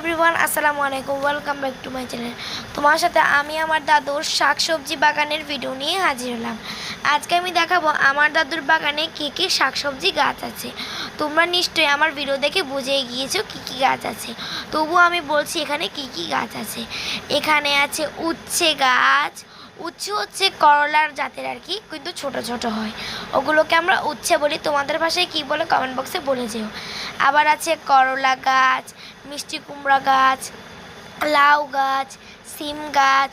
Everyone, আসসালামু আলাইকুম। Welcome back to my channel. তোমার সাথে আমি আমার দাদুর শাকসবজি বাগানের ভিডিও নিয়ে হাজির হলাম। আজকে আমি দেখাবো আমার দাদুর বাগানে কী কী শাকসবজি গাছ আছে। তোমরা নিশ্চয়ই আমার ভিডিও দেখে বুঝেই গিয়েছো কী কী গাছ আছে, তবুও আমি বলছি এখানে কী কী গাছ আছে। এখানে আছে উচ্ছে গাছ। উচ্ছে হচ্ছে করলার জাতের আর কি, কিন্তু ছোট ছোট হয়, ওগুলোকে আমরা উচ্ছে বলি। তোমাদের ভাষায় কী বলে কমেন্ট বক্সে বলে যেও। আবার আছে করলা গাছ, মিষ্টি কুমড়া গাছ, লাউ গাছ, সিম গাছ,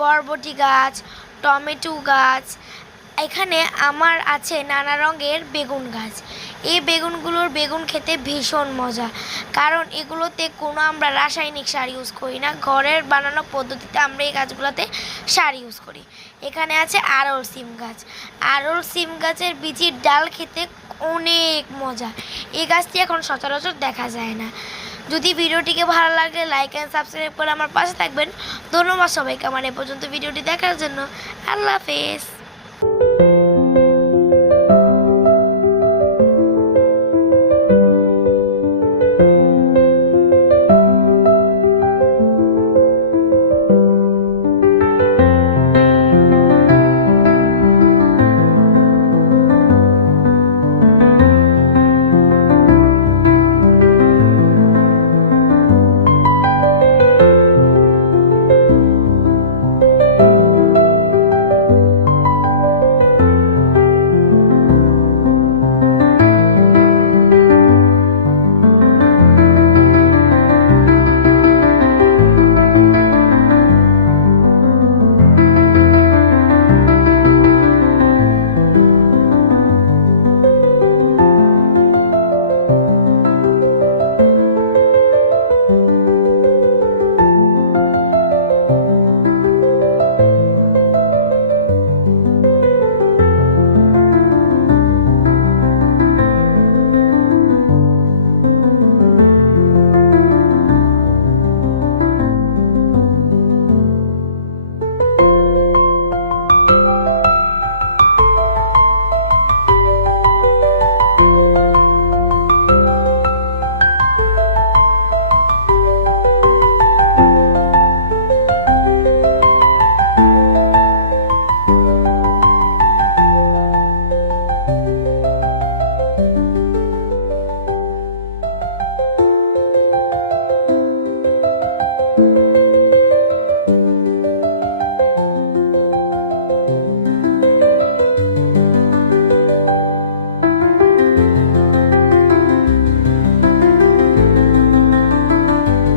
বরবটি গাছ, টমেটো গাছ। এখানে আমার আছে নানা রঙের বেগুন গাছ। এই বেগুনগুলোর বেগুন খেতে ভীষণ মজা, কারণ এগুলোতে কোনো আমরা রাসায়নিক সার ইউজ করি না, ঘরের বানানো পদ্ধতিতে আমরা এই গাছগুলোতে সার ইউজ করি। এখানে আছে আরল সিম গাছ। আরল সিম গাছের বীজের ডাল খেতে অনেক মজা। এই গাছটি এখন সচরাচর দেখা যায় না। যদি ভিডিওটিকে ভালো লাগে লাইক অ্যান্ড সাবস্ক্রাইব করে আমার পাশে থাকবেন। ধন্যবাদ সবাইকে আমার এ পর্যন্ত ভিডিওটি দেখার জন্য। আল্লাহ হাফেজ।